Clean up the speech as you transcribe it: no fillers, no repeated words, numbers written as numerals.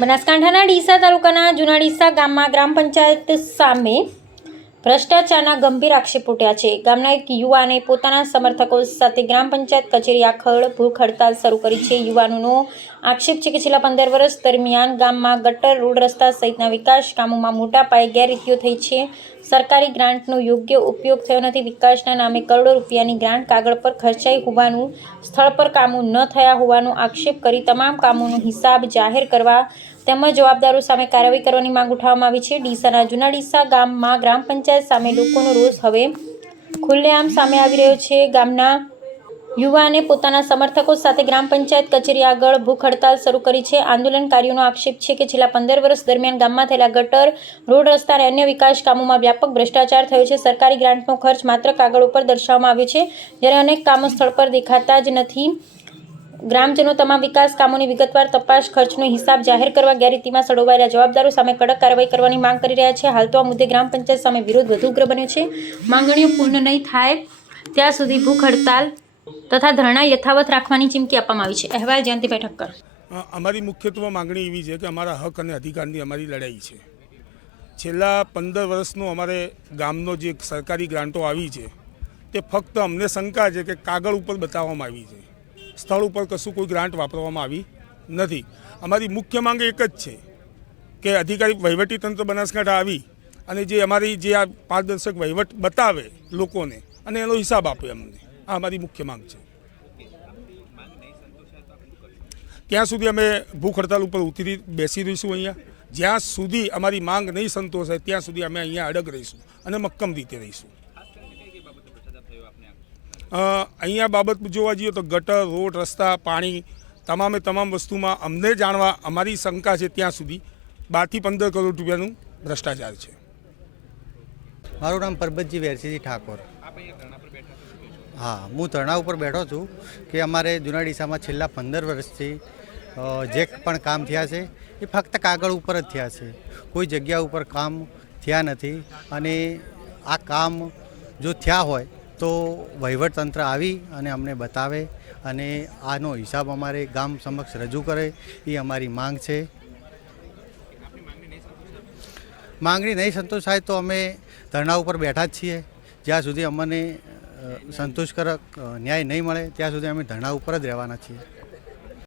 બનાસકાંઠાના ડીસા તાલુકાના જૂના ડીસા ગામમાં ગ્રામ પંચાયત સામે ભ્રષ્ટાચારના ગંભીર આક્ષેપ ઉઠ્યા છે। ગામના એક યુવાને પોતાના સમર્થકો સાથે ગ્રામ પંચાયત કચેરી આખળ ભૂખ હડતાલ શરૂ કરી છે। યુવાનોનો આક્ષેપ છે કે છેલ્લા 15 વર્ષ દરમિયાન ગામમાં ગટર, રોડ, રસ્તા સહિતના વિકાસ કામોમાં મોટા પાયે ગેરરીતિઓ થઈ છે। સરકારી ગ્રાન્ટનો યોગ્ય ઉપયોગ થયો નથી। વિકાસના નામે કરોડો રૂપિયાની ગ્રાન્ટ કાગળ પર ખર્ચાઈ હોવાનું, સ્થળ પર કામો ન થયા હોવાનો આક્ષેપ કરી તમામ કામોનો હિસાબ જાહેર કરવા તેમજ જવાબદારો સામે કાર્યવાહી કરવાની માંગ ઉઠાવવામાં આવી છે। ડીસાના જૂના ડીસા ગામમાં ગ્રામ પંચાયત સામે લોકોનો રોષ હવે ખુલ્લેઆમ સામે આવી રહ્યો છે। ગામના યુવાને પોતાના સમર્થકો સાથે ગ્રામ પંચાયત કચેરી આગળ ભૂખ હડતાલ શરૂ કરી છે। આંદોલનકારીઓનો આક્ષેપ છે કે છેલ્લા 15 વર્ષ દરમિયાન ગામમાં થયેલા ગટર, રોડ, રસ્તા અને અન્ય વિકાસ કામોમાં વ્યાપક ભ્રષ્ટાચાર થયો છે। સરકારી ગ્રાન્ટનો ખર્ચ માત્ર કાગળ ઉપર દર્શાવવામાં આવ્યો છે, જ્યારે અનેક કામો સ્થળ પર દેખાતા જ નથી। ગ્રામજનો તમામ વિકાસ કામોની વિગતવાર તપાસ, ખર્ચનો હિસાબ જાહેર કરવા, ગેરરીતિમાં સંડોવાયેલા જવાબદારો સામે કડક કાર્યવાહી કરવાની માંગ કરી રહ્યા છે। હાલ તો આ મુદ્દે ગ્રામ પંચાયત સામે વિરોધ વધુ ઉગ્ર બન્યો છે। માંગણીઓ પૂર્ણ નહીં થાય ત્યાં સુધી ભૂખ હડતાલ તથા ધરણા યથાવત રાખવાની ચીમકી આપવામાં આવી છે। અહેવાલ જયંતિભાઈ ઠક્કર। અમારી મુખ્યત્વે માંગણી એવી છે કે અમારા હક અને અધિકારની અમારી લડાઈ છે। છેલ્લા 15 વર્ષનો અમારે ગામનો જે સરકારી ગ્રાન્ટો આવી છે તે ફક્ત અમને શંકા છે કે કાગળ ઉપર બતાવવામાં આવી છે, સ્થળ ઉપર કશું કોઈ ગ્રાન્ટ વાપરવામાં આવી નથી। અમારી મુખ્ય માંગ એક જ છે કે અધિકારી વહીવટીતંત્ર બનાસકાંઠા આવી અને જે અમારી જે આ પારદર્શક વહીવટ બતાવે લોકોને અને એનો હિસાબ આપે અમને। આ અમારી મુખ્ય માંગ છે। ત્યાં સુધી અમે ભૂખ હડતાલ ઉપર બેસી રહીશું। અહીંયા જ્યાં સુધી અમારી માંગ નહીં સંતોષાય ત્યાં સુધી અમે અહીંયા અડગ રહીશું અને મક્કમ રીતે રહીશું। અહીંયા બાબત જોવા જઈએ તો ગટર, રોડ, રસ્તા, પાણી તમામ વસ્તુમાં અમને જાણવા અમારી શંકા છે ત્યાં સુધી 12 થી 15 કરોડ રૂપિયાનું ભ્રષ્ટાચાર છે। મારું નામ પરબતજી વેરસીજી ઠાકોર। હા, હું ધરણા ઉપર બેઠો છું કે અમારે જૂના ડીસામાં છેલ્લા 15 વર્ષથી જે પણ કામ થયા છે એ ફક્ત કાગળ ઉપર જ થયા છે, કોઈ જગ્યા ઉપર કામ થયા નથી। અને આ કામ જો થયા હોય તો વહીવટતંત્ર આવી અને અમને બતાવે અને આનો હિસાબ અમારે ગામ સમક્ષ રજૂ કરે, એ અમારી માંગ છે। માંગણી નહીં સંતોષાય તો અમે ધરણા ઉપર બેઠા જ છીએ। જ્યાં સુધી અમને સંતોષકારક ન્યાય નહીં મળે ત્યાં સુધી અમે ધરણા ઉપર જ રહેવાના છીએ।